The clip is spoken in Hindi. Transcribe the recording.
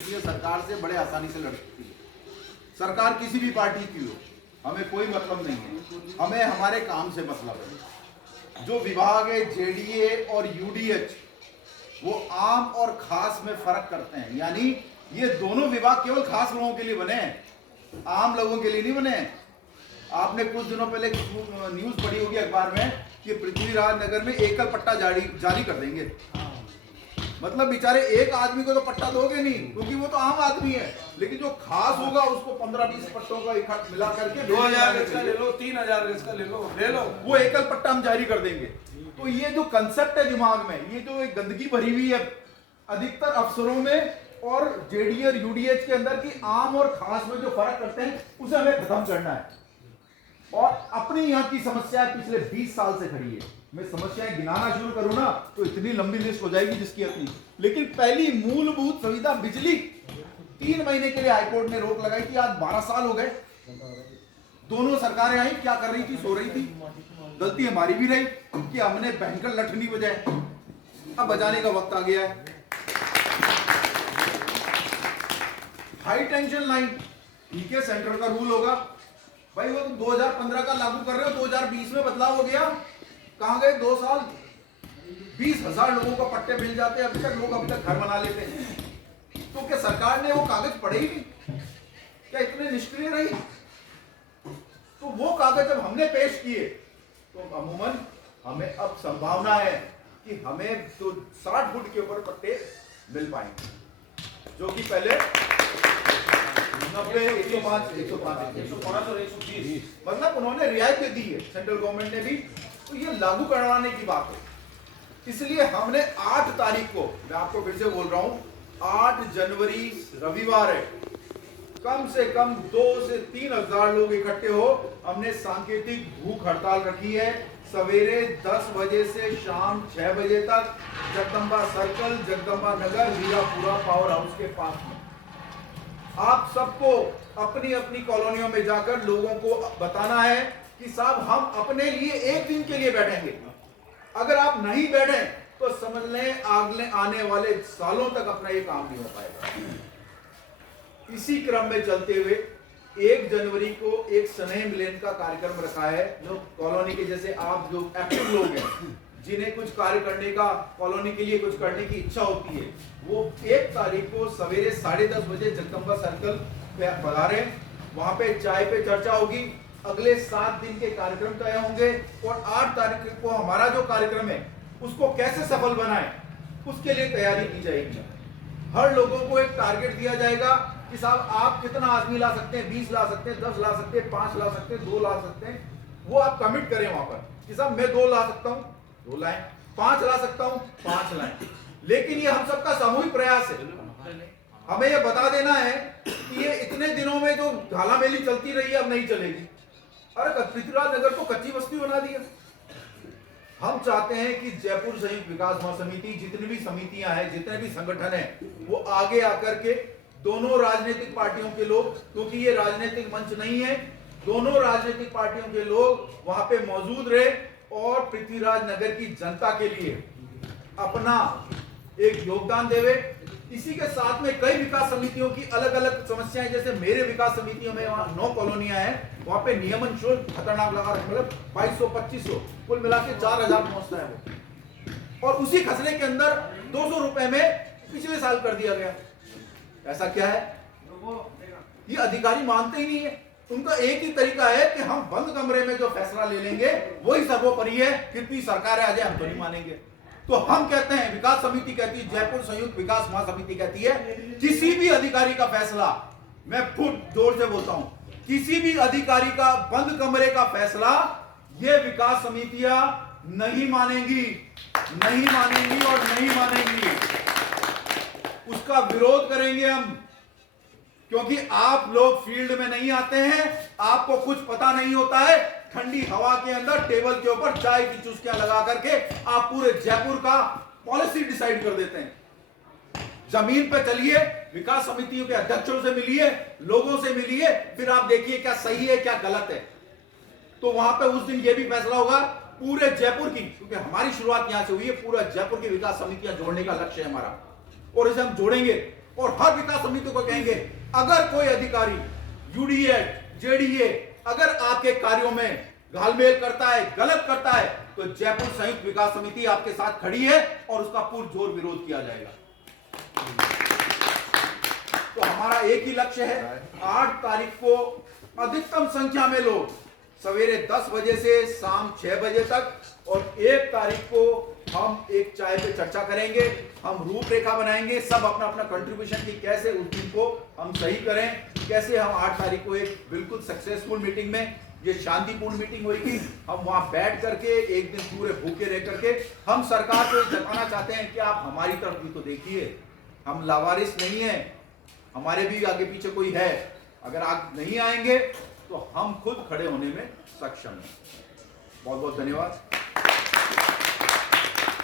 ये सरकार से बड़े आसानी से लड़ सकती है। सरकार किसी भी पार्टी की हो, हमें कोई मतलब नहीं है, हमें हमारे काम से मतलब है। जो विभाग है जेडीए और यूडीएच, वो आम और खास में फर्क करते हैं। यानी ये दोनों विभाग केवल खास लोगों के लिए बने हैं, आम लोगों के लिए नहीं बने हैं। आपने कुछ दिनों पहले न्यूज पढ़ी होगी अखबार में कि पृथ्वीराज नगर में एकल पट्टा जारी कर देंगे। मतलब बेचारे एक आदमी को तो पट्टा दोगे नहीं, क्योंकि वो तो आम आदमी है, लेकिन जो खास होगा उसको 15-20 पट्टों का इकट्ठा मिला करके 2000 गज का ले लो, 3000 गज का ले लो, वो एकल पट्टा हम जारी कर देंगे। तो ये जो कंसेप्ट है दिमाग में, ये जो एक गंदगी भरी हुई है अधिकतर अफसरों में और जेडीए और यूडीएच के अंदर की आम और खास में जो फर्क करते हैं, उसे हमें खत्म करना है। और अपनी यहाँ की समस्या पिछले 20 साल से खड़ी है। मैं समस्याएं गिनाना शुरू करूं ना तो इतनी लंबी लिस्ट हो जाएगी जिसकी अपनी। लेकिन पहली मूलभूत सुविधा बिजली, 3 महीने के लिए हाईकोर्ट ने रोक लगाई थी, आज 12 साल हो गए। दोनों सरकारें आई, क्या कर रही थी? सो रही थी। गलती हमारी भी रही कि हमने भयंकर लठनी बजाए। अब बजाने का वक्त आ गया है। हाई टेंशन लाइन, ठीक है, सेंटर का रूल होगा भाई, वो तो 2015 का लागू कर रहे हो, 2020 में बदलाव हो गया, कहां गए 2 साल? 20,000 लोगों को पट्टे मिल जाते हैं, अभी तक घर बना लेते हैं। तो क्या सरकार ने वो कागज पढ़े ही नहीं? क्या इतने निष्क्रिय रही? तो वो कागज जब हमने पेश किए तो अमूमन हमें अब संभावना है कि हमें तो 60 फुट के ऊपर पट्टे मिल पाएंगे, जो कि पहले 90, 105, 105 और 120, मतलब उन्होंने रियायत दी है सेंट्रल गवर्नमेंट ने भी। तो ये लागू करवाने की बात है। इसलिए हमने 8 तारीख को, मैं आपको फिर से बोल रहा हूं, 8 जनवरी रविवार है, कम से कम 2 से 3,000 लोग इकट्ठे हो। हमने सांकेतिक भूख हड़ताल रखी है, सवेरे 10 बजे से शाम 6 बजे तक, जगदंबा सर्कल, जगदंबा नगर, हीरापुरा पावर हाउस के पास में। आप सबको अपनी अपनी कॉलोनियों में जाकर लोगों को बताना है कि साहब हम अपने लिए एक दिन के लिए बैठेंगे। अगर आप नहीं बैठे तो समझ लें अगले आने वाले सालों तक अपना ये काम नहीं हो पाएगा। इसी क्रम में चलते हुए 1 जनवरी को एक स्नेह मिलन का कार्यक्रम रखा है। जो कॉलोनी के, जैसे आप जो एक्टिव लोग हैं, जिन्हें कुछ कार्य करने का, कॉलोनी के लिए कुछ करने की इच्छा होती है, वो 1 तारीख को सवेरे 10:30 बजे जगदंबा सर्कल पे पधारे। वहां पे चाय पे चर्चा होगी, अगले 7 दिन के कार्यक्रम तय होंगे और 8 तारीख को हमारा जो कार्यक्रम है उसको कैसे सफल बनाएं, उसके लिए तैयारी की जाएगी। हर लोगों को एक टारगेट दिया जाएगा कि साहब आप कितना आदमी ला सकते हैं, 20 ला सकते हैं, 10 ला सकते हैं, 5 ला सकते हैं, 2 ला सकते हैं। वो आप कमिट करें वहां पर कि साहब मैं 2 ला सकता हूं, 2 लाएं, 5 ला सकता हूं, 5 लाएं। लेकिन ये हम सबका सामूहिक प्रयास है। हमें ये बता देना है कि ये इतने दिनों में जो ढालामेली चलती रही है अब नहीं चलेगी। अरे पृथ्वीराज नगर को कच्ची बस्ती बना दिया। हम चाहते हैं कि जयपुर संयुक्त विकास महासमिति, जितनी भी समितियां हैं, जितने भी संगठन हैं, वो आगे आकर के दोनों राजनीतिक पार्टियों के लोग, क्योंकि ये राजनीतिक मंच नहीं है, दोनों राजनीतिक पार्टियों के लोग वहां पे मौजूद रहे और पृथ्वीराज नगर की जनता के लिए अपना एक योगदान देवे। इसी के साथ में कई विकास समितियों की अलग अलग समस्याएं, जैसे मेरे विकास समितियों में वहां 9 कॉलोनियां हैं, वहां पे नियमन शुल्क खतरनाक लगा रहे, मतलब 2200-2500 कुल मिला के 4,000 पहुंचता है वो, और उसी खसरे के अंदर 200 रुपए में पिछले साल कर दिया गया। ऐसा क्या है? ये अधिकारी मानते ही नहीं है। उनका एक ही तरीका है कि हम बंद कमरे में जो फैसला ले लेंगे वही सर्वोपरि है, कितनी सरकार आ जाए हम तो नहीं मानेंगे। तो हम कहते हैं, विकास समिति कहती है, जयपुर संयुक्त विकास महासमिति कहती है, किसी भी अधिकारी का फैसला, मैं खुद जोर से बोलता हूं, किसी भी अधिकारी का बंद कमरे का फैसला ये विकास समितियां नहीं मानेंगी, नहीं मानेंगी और नहीं मानेंगी। उसका विरोध करेंगे हम, क्योंकि आप लोग फील्ड में नहीं आते हैं, आपको कुछ पता नहीं होता है। ठंडी हवा के अंदर टेबल के ऊपर चाय की चुस्कियां लगा करके आप पूरे जयपुर का पॉलिसी डिसाइड कर देते हैं। जमीन पे चलिए, विकास समितियों के अध्यक्षों से मिलिए, लोगों से मिलिए, फिर आप देखिए क्या सही है क्या गलत है। तो वहां पे उस दिन यह भी फैसला होगा पूरे जयपुर की, क्योंकि हमारी शुरुआत यहां से हुई है, पूरा जयपुर की विकास समितियां जोड़ने का लक्ष्य है हमारा, और इसे हम जोड़ेंगे। और हर विकास समिति को कहेंगे, अगर कोई अधिकारी यूडीए जेडीए अगर आपके कार्यों में घालमेल करता है, गलत करता है, तो जयपुर संयुक्त विकास समिति आपके साथ खड़ी है और उसका पुरजोर विरोध किया जाएगा। तो हमारा एक ही लक्ष्य है, 8 तारीख को अधिकतम संख्या में लोग सवेरे 10 बजे से शाम 6 बजे तक, और 1 तारीख को हम एक चाय पे चर्चा करेंगे, हम रूपरेखा बनाएंगे, सब अपना अपना कंट्रीब्यूशन की कैसे उस दिन को हम सही करें, कैसे हम 8 तारीख को एक बिल्कुल सक्सेसफुल मीटिंग में, ये शांतिपूर्ण मीटिंग होगी, हम वहां बैठ करके एक दिन पूरे भूखे रह करके हम सरकार को जताना चाहते हैं कि आप हमारी तरफ भी तो देखिए, हम लावारिस नहीं है, हमारे भी आगे पीछे कोई है, अगर आप नहीं आएंगे तो हम खुद खड़े होने में सक्षम हैं। बहुत बहुत धन्यवाद।